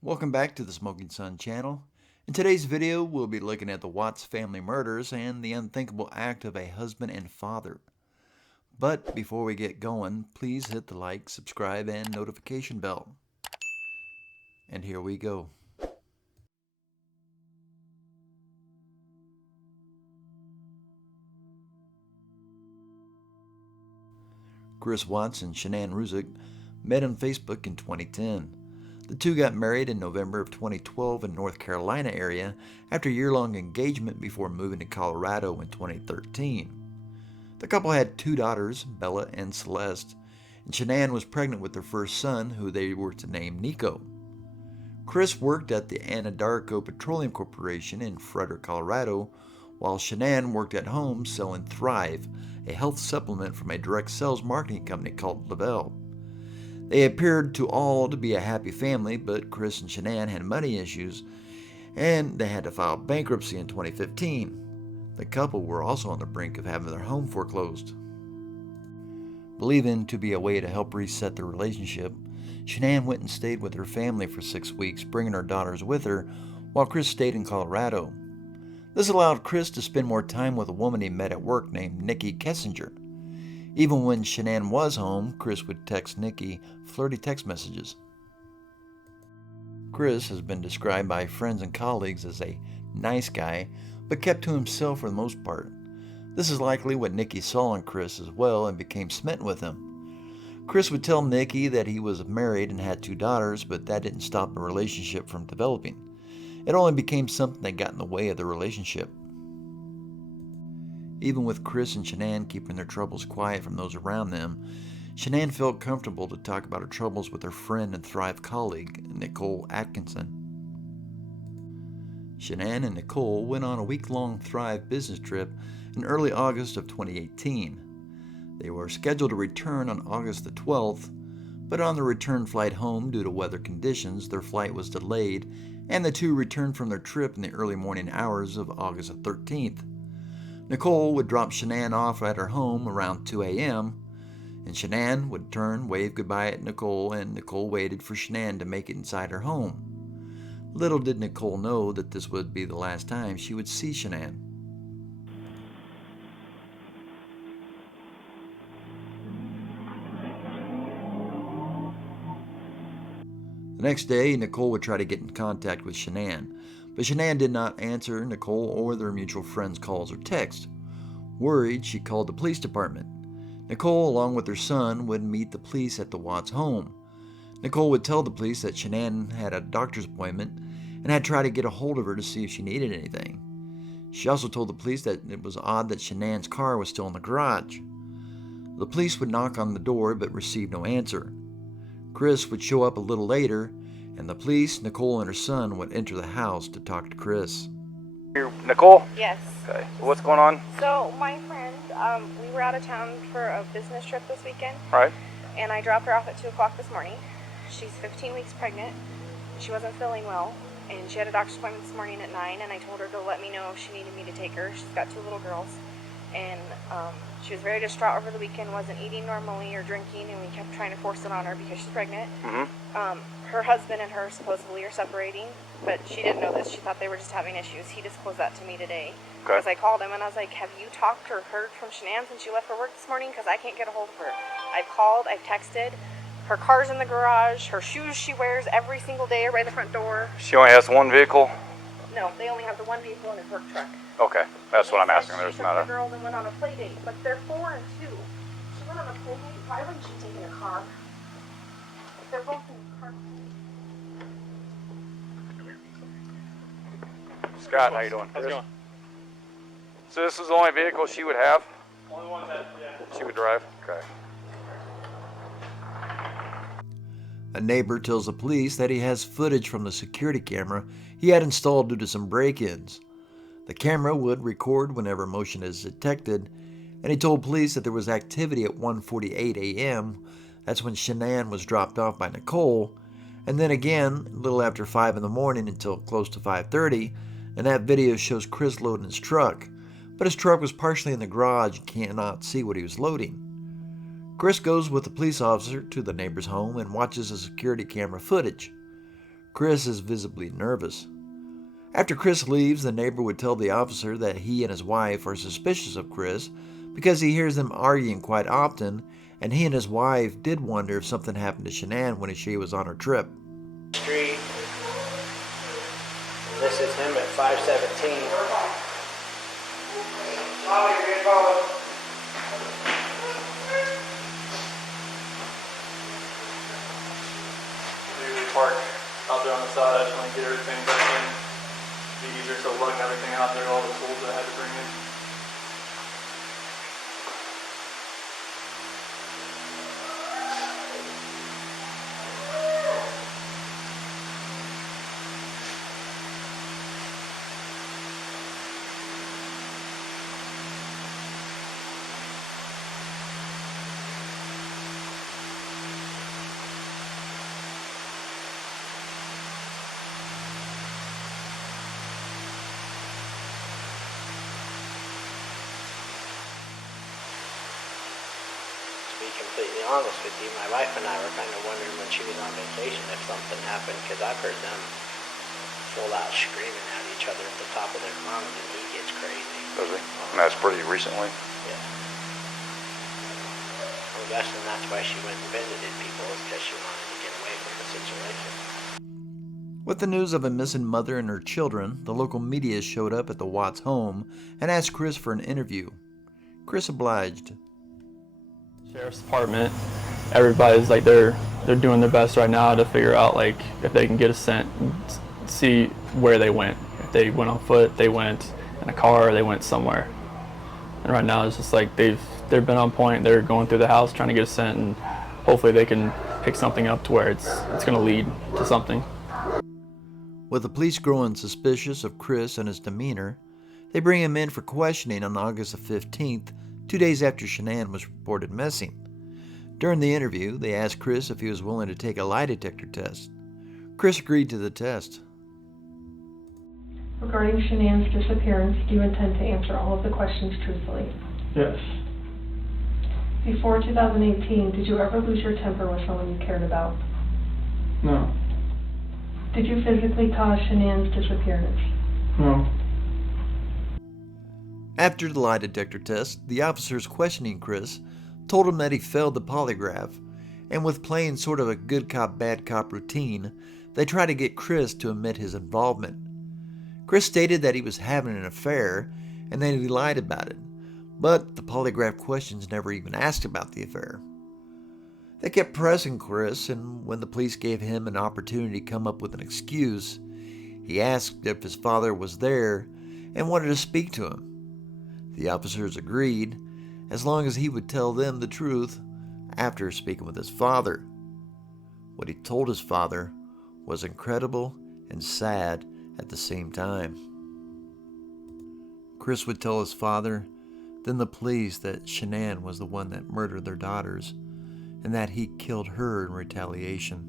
Welcome back to the Smoking Sun channel. In today's video, we'll be looking at the Watts family murders and the unthinkable act of a husband and father. But before we get going, please hit the like, subscribe, and notification bell. And here we go. Chris Watts and Shanann Ruzick met on Facebook in 2010. The two got married in November of 2012 in North Carolina area after a year-long engagement before moving to Colorado in 2013. The couple had two daughters, Bella and Celeste, and Shanann was pregnant with their first son, who they were to name Nico. Chris worked at the Anadarko Petroleum Corporation in Frederick, Colorado, while Shanann worked at home selling Thrive, a health supplement from a direct sales marketing company called Lavelle. They appeared to all to be a happy family, but Chris and Shanann had money issues, and they had to file bankruptcy in 2015. The couple were also on the brink of having their home foreclosed. Believing to be a way to help reset their relationship, Shanann went and stayed with her family for 6 weeks, bringing her daughters with her, while Chris stayed in Colorado. This allowed Chris to spend more time with a woman he met at work named Nikki Kessinger. Even when Shanann was home, Chris would text Nikki flirty text messages. Chris has been described by friends and colleagues as a nice guy, but kept to himself for the most part. This is likely what Nikki saw in Chris as well and became smitten with him. Chris would tell Nikki that he was married and had two daughters, but that didn't stop the relationship from developing. It only became something that got in the way of the relationship. Even with Chris and Shanann keeping their troubles quiet from those around them, Shanann felt comfortable to talk about her troubles with her friend and Thrive colleague, Nicole Atkinson. Shanann and Nicole went on a week-long Thrive business trip in early August of 2018. They were scheduled to return on August the 12th, but on the return flight home due to weather conditions, their flight was delayed, and the two returned from their trip in the early morning hours of August the 13th. Nicole would drop Shanann off at her home around 2 a.m., and Shanann would turn, wave goodbye at Nicole, and Nicole waited for Shanann to make it inside her home. Little did Nicole know that this would be the last time she would see Shanann. The next day, Nicole would try to get in contact with Shanann, but Shanann did not answer Nicole or their mutual friends' calls or texts. Worried, she called the police department. Nicole, along with her son, would meet the police at the Watts home. Nicole would tell the police that Shanann had a doctor's appointment and had tried to get a hold of her to see if she needed anything. She also told the police that it was odd that Shanann's car was still in the garage. The police would knock on the door but received no answer. Chris would show up a little later, and the police, Nicole, and her son would enter the house to talk to Chris. Nicole? Yes. Okay. What's going on? So my friend, we were out of town for a business trip this weekend. Right. And I dropped her off at 2 o'clock this morning. She's 15 weeks pregnant. She wasn't feeling well, and she had a doctor's appointment this morning at 9, and I told her to let me know if she needed me to take her. She's got two little girls. And she was very distraught over the weekend, wasn't eating normally or drinking, and we kept trying to force it on her because she's pregnant. Mm-hmm. Her husband and her supposedly are separating, but she didn't know this. She thought they were just having issues. He disclosed that to me today. Okay. Because I called him and I was like, have you talked or heard from Shanann since she left for work this morning? Because I can't get a hold of her. I've called, I've texted. Her car's in the garage. Her shoes she wears every single day are by the front door. She only has one vehicle? No, they only have the one vehicle in his work truck. Okay, that's what I'm asking. She There's took not the a... girls and went on a play date, but they're 4 and 2. She went on a play date. Why wouldn't she take in a car? They're both in the car. Scott, how you doing? How's it going? So this is the only vehicle she would have? Only one that, yeah. She would drive? Okay. A neighbor tells the police that he has footage from the security camera he had installed due to some break-ins. The camera would record whenever motion is detected, and he told police that there was activity at 1:48 a.m. That's when Shanann was dropped off by Nicole, and then again a little after 5 in the morning until close to 5:30, and that video shows Chris loading his truck, but his truck was partially in the garage and cannot see what he was loading. Chris goes with the police officer to the neighbor's home and watches the security camera footage. Chris is visibly nervous. After Chris leaves, the neighbor would tell the officer that he and his wife are suspicious of Chris because he hears them arguing quite often, and he and his wife did wonder if something happened to Shanann when she was on her trip. Street. This is him at 517. We usually park out there on the side. I just want to get everything back in. Be easier to lug everything out there, all the tools that I had to bring in. To be completely honest with you, my wife and I were kind of wondering when she was on vacation if something happened, because I've heard them full out screaming at each other at the top of their lungs, and he gets crazy. Does he? And that's pretty recently. Yeah. I'm guessing that's why she went and visited people, is because she wanted to get away from the situation. With the news of a missing mother and her children, the local media showed up at the Watts home and asked Chris for an interview. Chris obliged. Sheriff's Department, everybody's like they're doing their best right now to figure out like if they can get a scent and see where they went. If they went on foot, they went in a car, they went somewhere. And right now it's just like they've been on point. They're going through the house trying to get a scent, and hopefully they can pick something up to where it's going to lead to something. With the police growing suspicious of Chris and his demeanor, they bring him in for questioning on August the 15th, 2 days after Shanann was reported missing. During the interview, they asked Chris if he was willing to take a lie detector test. Chris agreed to the test. Regarding Shanann's disappearance, do you intend to answer all of the questions truthfully? Yes. Before 2018, did you ever lose your temper with someone you cared about? No. Did you physically cause Shanann's disappearance? No. After the lie detector test, the officers questioning Chris told him that he failed the polygraph, and with playing sort of a good cop, bad cop routine, they tried to get Chris to admit his involvement. Chris stated that he was having an affair and that he lied about it, but the polygraph questions never even asked about the affair. They kept pressing Chris, and when the police gave him an opportunity to come up with an excuse, he asked if his father was there and wanted to speak to him. The officers agreed, as long as he would tell them the truth after speaking with his father. What he told his father was incredible and sad at the same time. Chris would tell his father, then the police, that Shanann was the one that murdered their daughters and that he killed her in retaliation.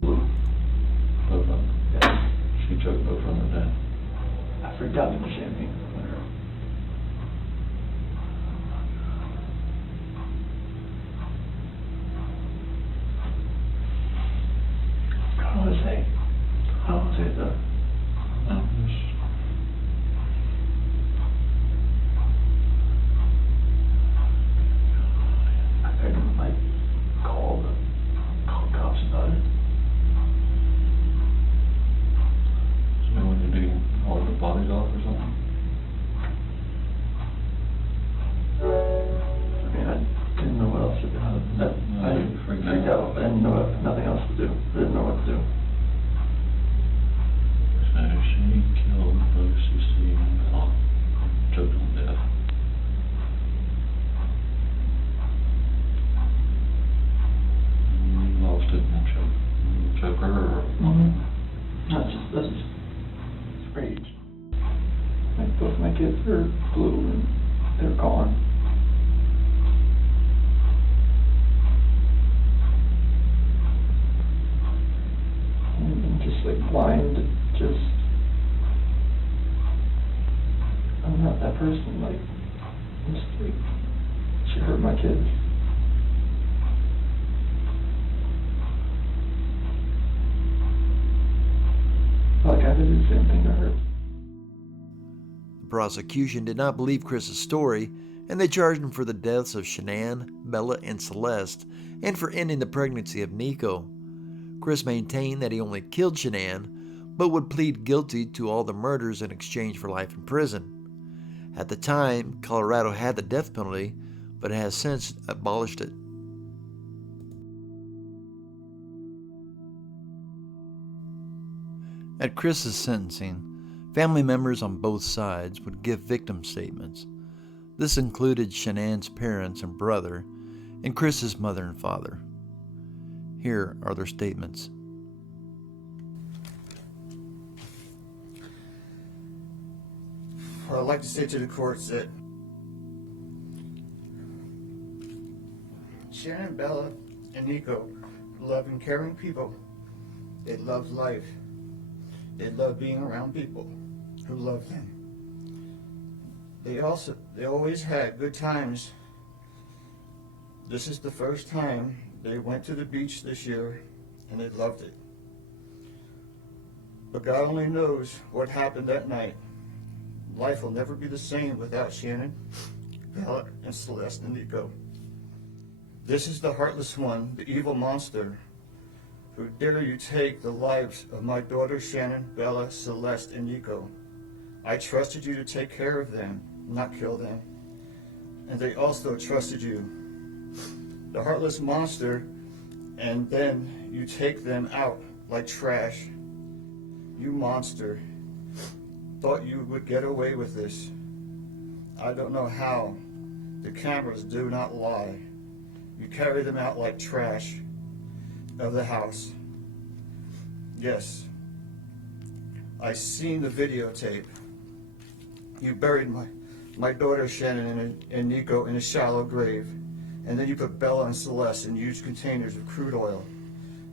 Both of them. Yeah. She took both of them to death. I freaked out in the champagne. How was it though? I couldn't like call cops about it. So when you do all the bodies off or something? I mean, I didn't know what else to do. I freaked out. I didn't know nothing else to do. I didn't know what to do. So she killed both Cece and Bella, choked them to death. You lost it and choke her or That's just rage. Like both my kids are blue and they're gone. And just like blind, just I'm not that person. Like, I'm just like she hurt my kids. to do the same thing to her. The prosecution did not believe Chris's story, and they charged him for the deaths of Shanann, Bella, and Celeste, and for ending the pregnancy of Nico. Chris maintained that he only killed Shanann, but would plead guilty to all the murders in exchange for life in prison. At the time, Colorado had the death penalty, but has since abolished it. At Chris's sentencing, family members on both sides would give victim statements. This included Shanann's parents and brother, and Chris's mother and father. Here are their statements. What I'd like to say to the court is that Shanann, Bella, and Nico are loving, caring people. They love life. They love being around people who love them. They always had good times. This is the first time they went to the beach this year, and they loved it. But God only knows what happened that night. Life will never be the same without Shanann, Bella, and Celeste, and Nico. This is the heartless one, the evil monster, who dare you take the lives of my daughters Shanann, Bella, Celeste, and Nico. I trusted you to take care of them, not kill them. And they also trusted you. The heartless monster, and then you take them out like trash. You monster. Thought you would get away with this. I don't know how. The cameras do not lie. You carry them out like trash of the house. Yes, I seen the videotape. You buried my daughter Shanann and Nico in a shallow grave, and then you put Bella and Celeste in huge containers of crude oil.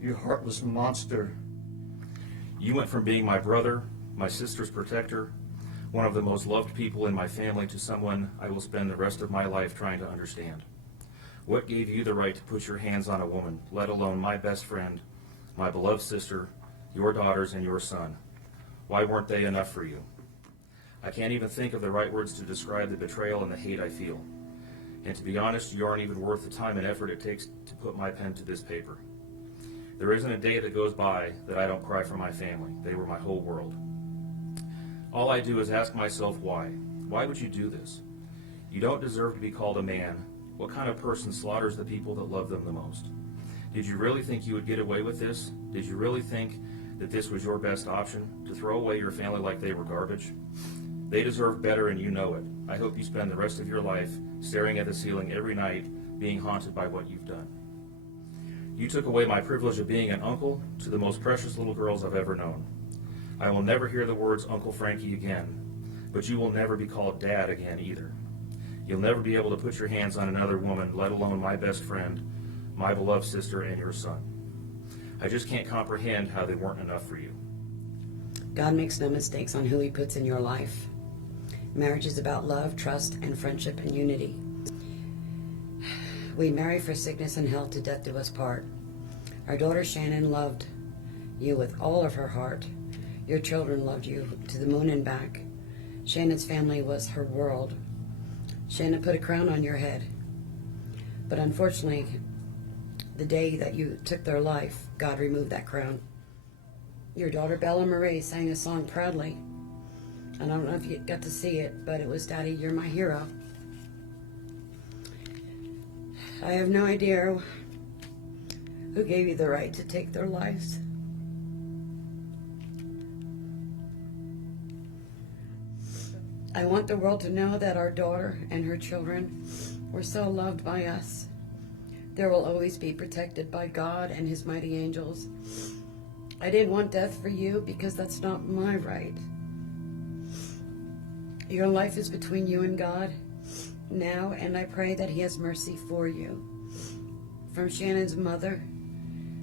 You heartless monster. You went from being my brother, my sister's protector, one of the most loved people in my family, to someone I will spend the rest of my life trying to understand. What gave you the right to put your hands on a woman, let alone my best friend, my beloved sister, your daughters, and your son? Why weren't they enough for you? I can't even think of the right words to describe the betrayal and the hate I feel. And to be honest, you aren't even worth the time and effort it takes to put my pen to this paper. There isn't a day that goes by that I don't cry for my family. They were my whole world. All I do is ask myself why. Why would you do this? You don't deserve to be called a man. What kind of person slaughters the people that love them the most? Did you really think you would get away with this? Did you really think that this was your best option, to throw away your family like they were garbage? They deserve better, and you know it. I hope you spend the rest of your life staring at the ceiling every night, being haunted by what you've done. You took away my privilege of being an uncle to the most precious little girls I've ever known. I will never hear the words Uncle Frankie again, but you will never be called Dad again either. You'll never be able to put your hands on another woman, let alone my best friend, my beloved sister, and your son. I just can't comprehend how they weren't enough for you. God makes no mistakes on who he puts in your life. Marriage is about love, trust, and friendship and unity. We marry for sickness and health, to death do us part. Our daughter Shanann loved you with all of her heart. Your children loved you to the moon and back. Shannon's family was her world. Shanann put a crown on your head. But unfortunately, the day that you took their life, God removed that crown. Your daughter Bella Marie sang a song proudly. And I don't know if you got to see it, but it was, Daddy, you're my hero. I have no idea who gave you the right to take their lives. I want the world to know that our daughter and her children were so loved by us. There will always be protected by God and his mighty angels. I didn't want death for you because that's not my right. Your life is between you and God now, and I pray that he has mercy for you. From Shannon's mother,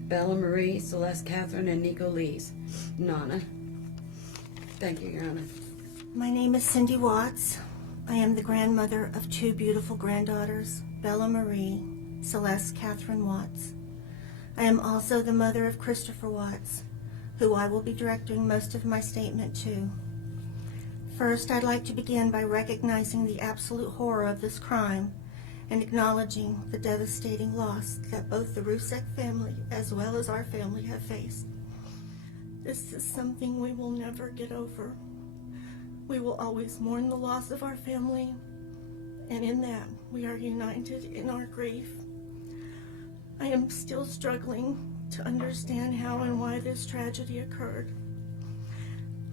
Bella Marie, Celeste Catherine, and Nico Lee's, Nana. Thank you, Your Honor. My name is Cindy Watts. I am the grandmother of two beautiful granddaughters, Bella Marie, Celeste Catherine Watts. I am also the mother of Christopher Watts, who I will be directing most of my statement to. First, I'd like to begin by recognizing the absolute horror of this crime and acknowledging the devastating loss that both the Rusek family as well as our family have faced. This is something we will never get over. We will always mourn the loss of our family, and in that, we are united in our grief. I am still struggling to understand how and why this tragedy occurred.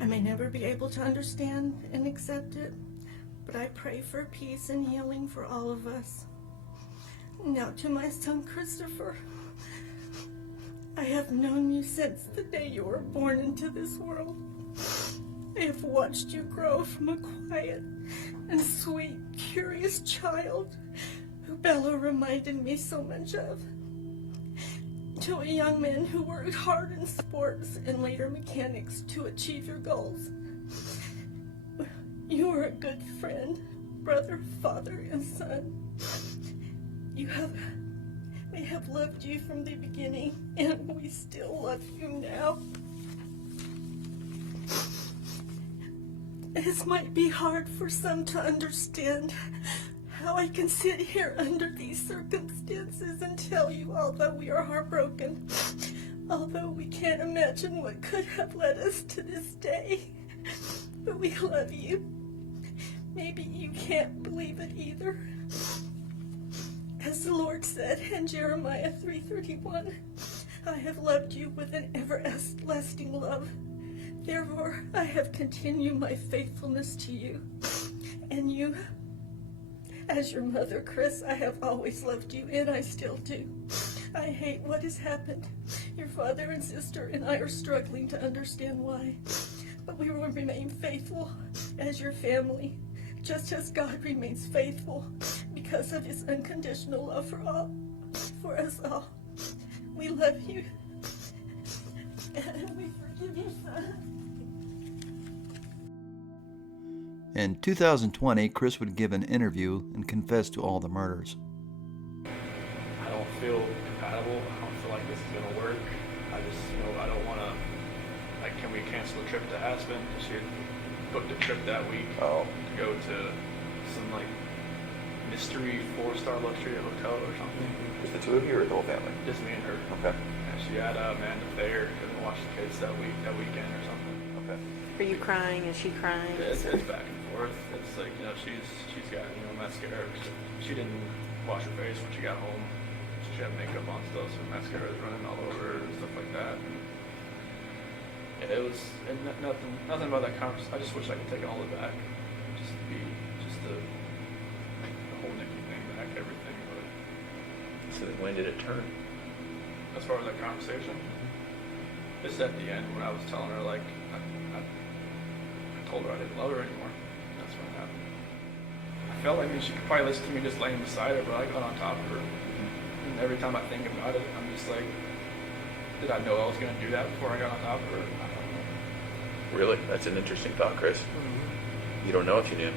I may never be able to understand and accept it, but I pray for peace and healing for all of us. Now to my son Christopher. I have known you since the day you were born into this world. I have watched you grow from a quiet and sweet, curious child who Bella reminded me so much of, to a young man who worked hard in sports and later mechanics to achieve your goals. You are a good friend, brother, father, and son. We have loved you from the beginning, and we still love you now. This might be hard for some to understand, how I can sit here under these circumstances and tell you, although we are heartbroken, although we can't imagine what could have led us to this day, but we love you. Maybe you can't believe it either. As the Lord said in Jeremiah 3:31, I have loved you with an everlasting love. Therefore, I have continued my faithfulness to you. And you, as your mother, Chris, I have always loved you, and I still do. I hate what has happened. Your father and sister and I are struggling to understand why. But we will remain faithful as your family, just as God remains faithful because of his unconditional love for us all. We love you, and we forgive you, son. In 2020, Chris would give an interview and confess to all the murders. I don't feel compatible. I don't feel like this is gonna work. I just, I don't want to. Like, can we cancel the trip to Aspen? Because she had booked a trip that week to go to some mystery 4-star luxury hotel or something. Just the two of you, or the whole family? Just me and her. Okay. And she had Amanda there, couldn't watch the kids that weekend or something. Okay. Are you crying? Is she crying? Yeah, it's back and forth. It's like, she's got, mascara. She didn't wash her face when she got home. She had makeup on still, so mascara was running all over her and stuff like that. And yeah, it was nothing about that conversation. I just wish I could take all of it back. Just the whole Nikki thing back, everything. But So then when did it turn? as far as that conversation, it's at the end when I was telling her, I told her I didn't love her anymore. That's when it happened. I felt like she could probably listen to me just laying beside her, but I got on top of her. And every time I think about it, I'm just like, did I know I was going to do that before I got on top of her? I don't know. Really? That's an interesting thought, Chris. You don't know if you knew.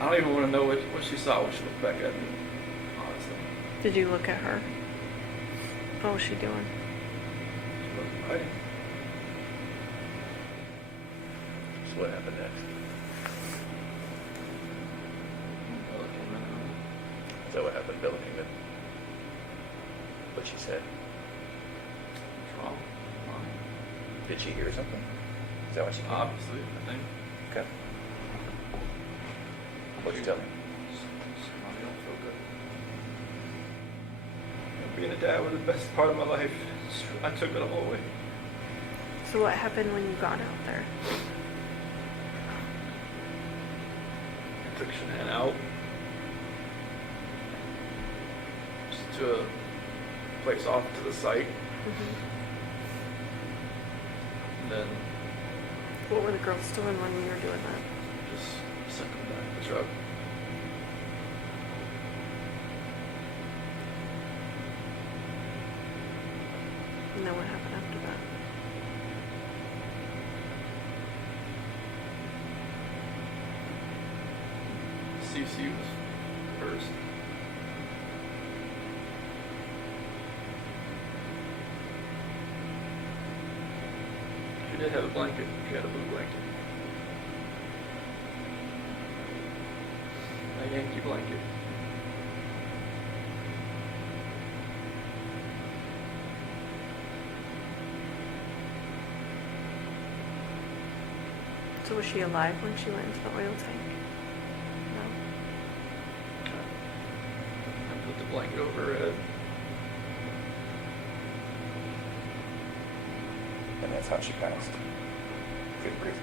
I don't even want to know what she saw when she looked back at me, honestly. Did you look at her? What was she doing? She wasn't fighting. So what happened next? Bella came in. Is that what happened? Bella came in. What'd she say? What's wrong? Mom. Did she hear something? Is that what she came in? Obviously, I think. Okay. What'd you tell her? Mommy, don't feel good. Being a dad was the best part of my life. I took it all away. So what happened when you got out there? I took Shanann out just to a place off to the site. And then What were the girls doing when you were doing that? just sent them back to the truck. And then what happened after that? CC was first. did have a blanket. She had a blue blanket. A Yankee blanket. So was she alive when she went into the oil tank? No. I put the blanket over her head. And that's how she passed. Couldn't breathe.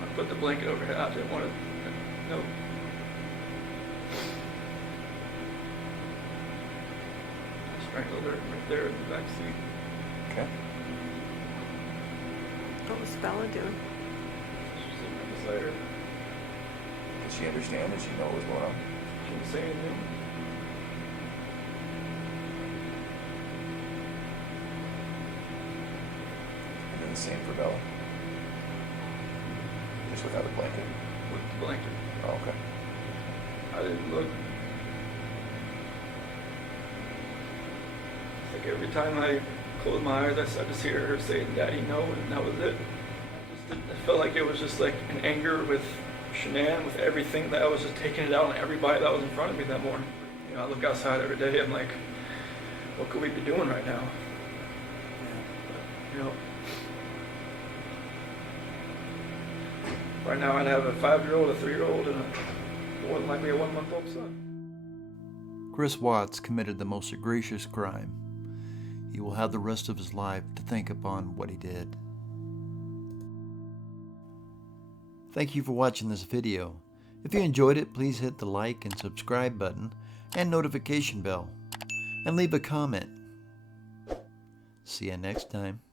I put the blanket over her head. I didn't want to. No. I strangled her right there in the back seat. Okay. What was Bella doing? She was sitting right beside her. Did she understand? Did she know what was going on? She didn't say anything. And then the same for Bella. Just without a blanket. With the blanket. Oh, okay. I didn't look. It's like every time I closed my eyes, I just hear her saying, "Daddy, no," and that was it. I felt like it was just like an anger with Shanann, with everything, that I was just taking it out on everybody that was in front of me that morning. You know, I look outside every day, I'm like, what could we be doing right now? You know, right now I'd have a 5-year-old, a 3-year-old, and more than likely a 1-month-old son. Chris Watts committed the most egregious crime. He will have the rest of his life to think upon what he did. Thank you for watching this video. If you enjoyed it, please hit the like and subscribe button and notification bell, and leave a comment. See you next time.